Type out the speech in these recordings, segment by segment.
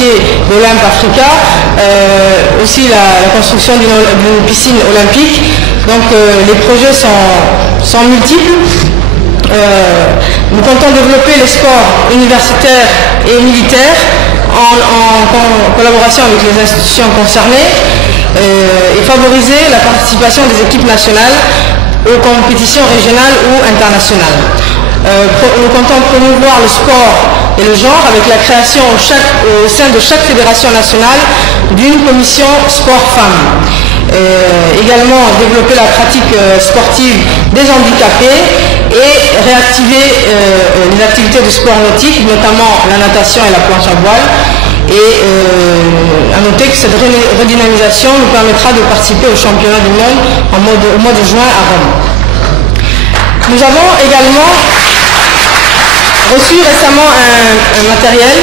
chantier d'Olympe Africa, aussi la construction d'une piscine olympique. Donc les projets sont multiples. Nous comptons développer les sports universitaires et militaires en collaboration avec les institutions concernées et favoriser la participation des équipes nationales aux compétitions régionales ou internationales. Nous comptons promouvoir le sport et le genre avec la création au sein de chaque fédération nationale d'une commission sport-femmes. Également développer la pratique sportive des handicapés et réactiver les activités de sport nautique, notamment la natation et la planche à voile. Et à noter que cette redynamisation nous permettra de participer au championnat du monde au mois de juin à Rome. Nous avons également reçu récemment un matériel,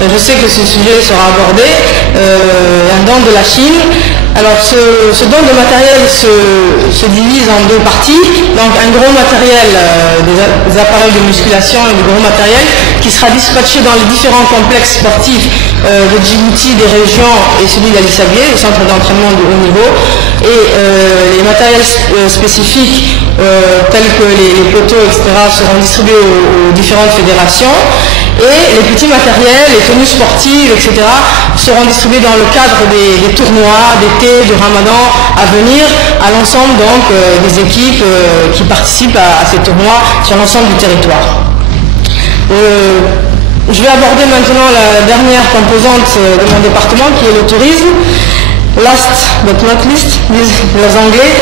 je sais que ce sujet sera abordé, un don de la Chine. Alors ce don de matériel se divise en deux parties, donc un gros matériel, des appareils de musculation et du gros matériel qui sera dispatché dans les différents complexes sportifs de Djibouti, des régions et celui d'Ali Sabieh, le centre d'entraînement de haut niveau, et les matériels spécifiques tels que les poteaux, etc. seront distribués aux différentes fédérations. Et les petits matériels, les tenues sportives, etc. seront distribués dans le cadre des tournois d'été, du Ramadan à venir à l'ensemble donc des équipes qui participent à ces tournois sur l'ensemble du territoire. Je vais aborder maintenant la dernière composante de mon département qui est le tourisme. Last but not least, disent les Anglais.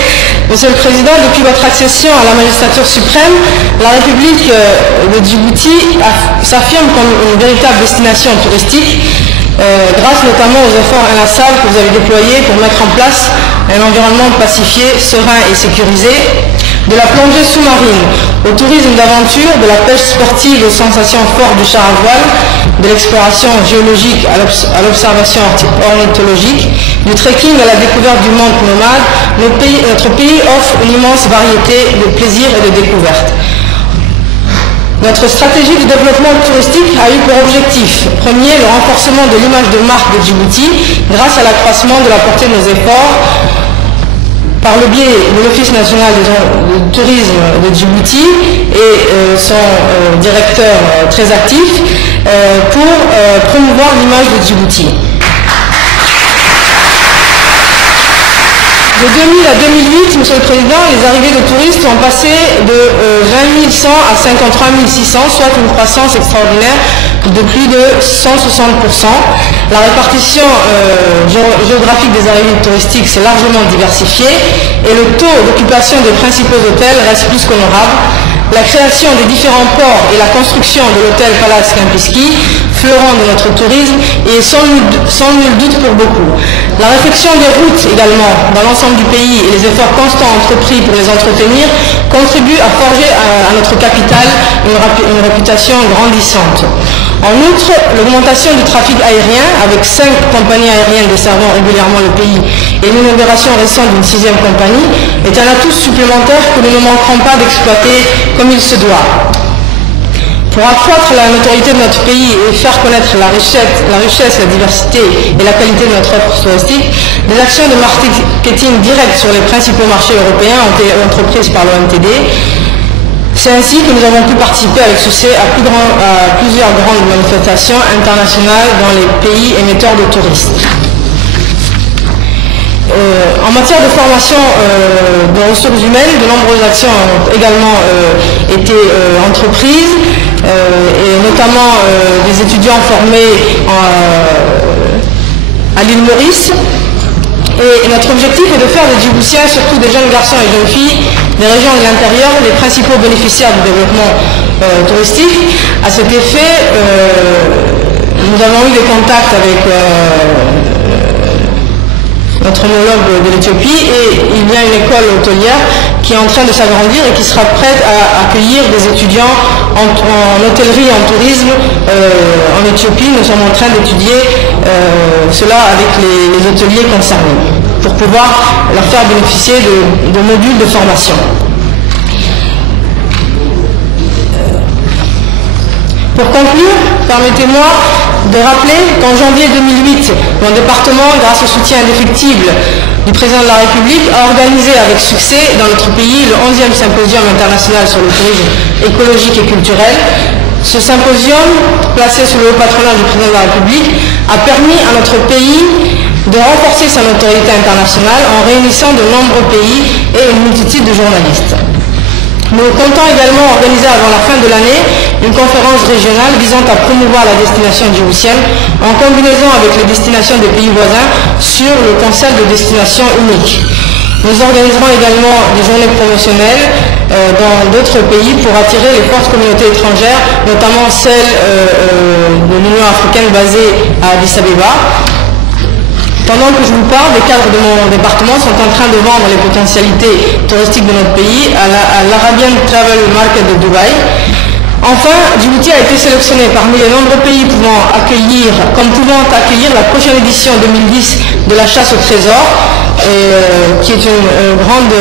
Monsieur le Président, depuis votre accession à la magistrature suprême, la République de Djibouti s'affirme comme une véritable destination touristique, grâce notamment aux efforts inlassables que vous avez déployés pour mettre en place un environnement pacifié, serein et sécurisé, de la plongée sous-marine au tourisme d'aventure, de la pêche sportive aux sensations fortes du char à voile, de l'exploration géologique à l'observation ornithologique, du trekking à la découverte du monde nomade, notre pays offre une immense variété de plaisirs et de découvertes. Notre stratégie de développement touristique a eu pour objectif premier le renforcement de l'image de marque de Djibouti grâce à l'accroissement de la portée de nos efforts par le biais de l'Office national du tourisme de Djibouti et son directeur très actif pour promouvoir l'image de Djibouti. De 2000 à 2008, Monsieur le Président, les arrivées de touristes sont passées de 20 100 à 53 600, soit une croissance extraordinaire de plus de 160%. La répartition géographique des arrivées touristiques s'est largement diversifiée et le taux d'occupation des principaux hôtels reste plus qu'honorable. La création des différents ports et la construction de l'hôtel Palace Kempinski, fleuron de notre tourisme, est sans nul doute pour beaucoup. La réfection des routes également dans l'ensemble du pays et les efforts constants entrepris pour les entretenir contribuent à forger à notre capitale une réputation grandissante. En outre, l'augmentation du trafic aérien, avec 5 compagnies aériennes desservant régulièrement le pays et l'inauguration récente d'une 6e compagnie, est un atout supplémentaire que nous ne manquerons pas d'exploiter comme il se doit. Pour accroître la notoriété de notre pays et faire connaître la richesse, la diversité et la qualité de notre offre touristique, des actions de marketing direct sur les principaux marchés européens ont été entreprises par l'OMTD. C'est ainsi que nous avons pu participer avec succès à plusieurs grandes manifestations internationales dans les pays émetteurs de touristes. En matière de formation de ressources humaines, de nombreuses actions ont également été entreprises, et notamment des étudiants formés à l'île Maurice. Et notre objectif est de faire des Djiboutiens, surtout des jeunes garçons et jeunes filles, des régions de l'intérieur, les principaux bénéficiaires du développement touristique. À cet effet, nous avons eu des contacts avec notre homologue de l'Éthiopie et il y a une école hôtelière qui est en train de s'agrandir et qui sera prête à accueillir des étudiants en hôtellerie et en tourisme en Éthiopie. Nous sommes en train d'étudier cela avec les hôteliers concernés pour pouvoir leur faire bénéficier de modules de formation. Pour conclure, permettez-moi de rappeler qu'en janvier 2008, mon département, grâce au soutien indéfectible du président de la République, a organisé avec succès dans notre pays le 11e symposium international sur le tourisme écologique et culturel. Ce symposium, placé sous le haut patronat du président de la République, a permis à notre pays de renforcer sa notoriété internationale en réunissant de nombreux pays et une multitude de journalistes. Nous comptons également organiser avant la fin de l'année une conférence régionale visant à promouvoir la destination djiboutienne en combinaison avec les destinations des pays voisins sur le concept de destination unique. Nous organiserons également des journées promotionnelles dans d'autres pays pour attirer les fortes communautés étrangères, notamment celles de l'Union africaine basée à Addis Abeba. Pendant que je vous parle, les cadres de mon département sont en train de vendre les potentialités touristiques de notre pays à l'Arabian Travel Market de Dubaï. Enfin, Djibouti a été sélectionné parmi les nombreux pays pouvant accueillir la prochaine édition 2010 de la chasse au trésor, qui est une grande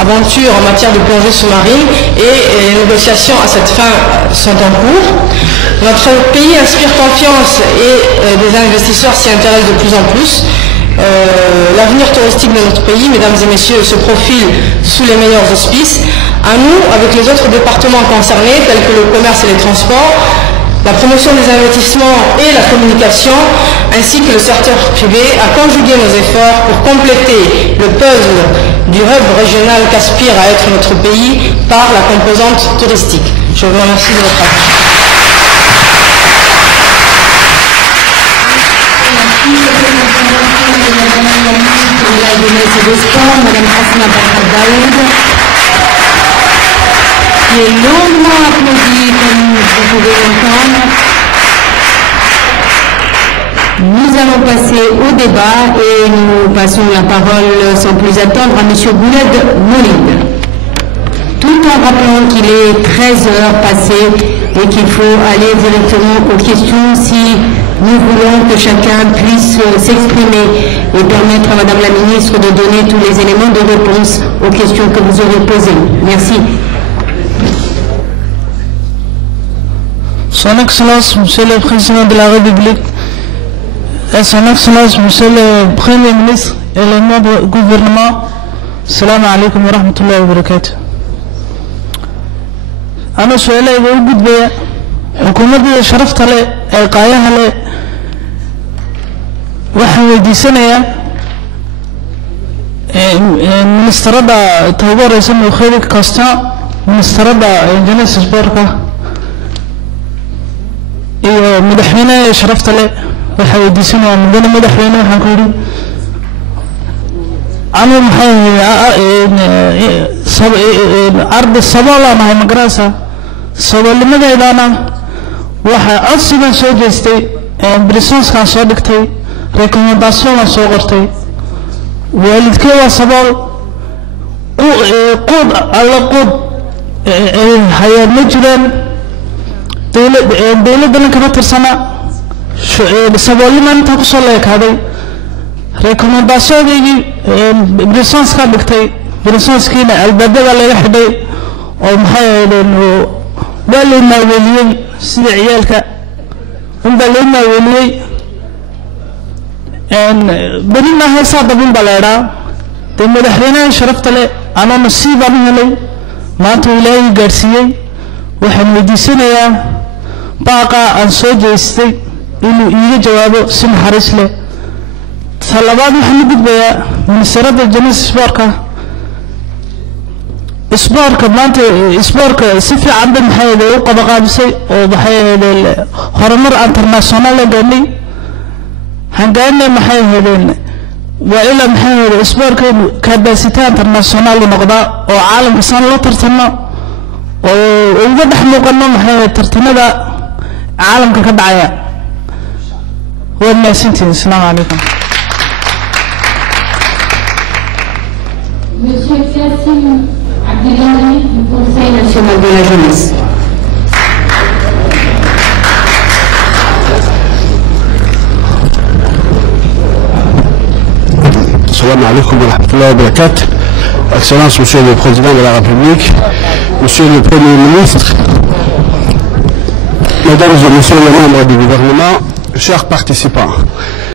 aventure en matière de plongée sous-marine, et les négociations à cette fin sont en cours. Notre pays inspire confiance et des investisseurs s'y intéressent de plus en plus. L'avenir touristique de notre pays, mesdames et messieurs, se profile sous les meilleurs auspices. À nous, avec les autres départements concernés, tels que le commerce et les transports, la promotion des investissements et la communication, ainsi que le secteur privé, à conjuguer nos efforts pour compléter le puzzle du hub régional qu'aspire à être notre pays par la composante touristique. Je vous remercie de votre attention. Madame Hasna Barhadaoud, qui est longuement applaudie comme vous pouvez l'entendre. Nous allons passer au débat et nous passons la parole sans plus attendre à M. Bouled Moulid. Tout en rappelant qu'il est 13 heures passées et qu'il faut aller directement aux questions si nous voulons que chacun puisse s'exprimer et permettre à Madame la Ministre de donner tous les éléments de réponse aux questions que vous aurez posées. Merci. Son Excellence, Monsieur le Président de la République, et Son Excellence, Monsieur le Premier ministre et les membres du gouvernement, Salam alaikum wa rahmatullahi wa barakatuh. أنا سؤالي وجود بيا حكومة شرفت على قايها على واحد دي سنة من استردا توبر يسمى خيرك كاستا من استردا جنس سبوركا إيه مدحونا شرفت على واحد دي سنة من دون مدحونا حنقولي أنا محاول أرض الصبالة مع مقراسة صبال لماذا إذا أنا واحد أصلا سو جستي بريسونس كان صادقتي ريكومنداسيون صورتي والدكوا صبال قود على قود هيا مجرم دولة بنا كبتر سنة صبال لما أنت تصل لك هذا ريكومنداسيون دي بريسونس كان بكتي بريسونس كينا البدل اللي يحدي ومحاول إنه بالنا ولي سيد عيالك هم بالنا ولي إن بنينا هاي صعبة من بلارا تم دحرنا شرفت له أنا نصيب أنا لي ما تولي جرسية وحمدي سنة باقى أنسوج استي إنه يجي جوابه سن حرس له طلبات محمد بيا من سرد الجنس سبارك مانت سبارك سفي عند محيد وقد قابسي وبحيد الهرمر انترناسيونال جمي هنقلنا محيد وإلى محيد سبارك كاباسيتي انترناسيونال نقضاء وعالم إنسان لا ترتنا ووضح مقنن محيد ترتنا عالم كدعايا والناس سنتين. السلام عليكم. Monsieur Kassim Abdelghani du Conseil national de la jeunesse. Assalamu alaikum wa rahmatullahi wa barakatuh. Excellence, Monsieur le Président de la République, Monsieur le Premier ministre, Mesdames et Messieurs les membres du gouvernement, chers participants,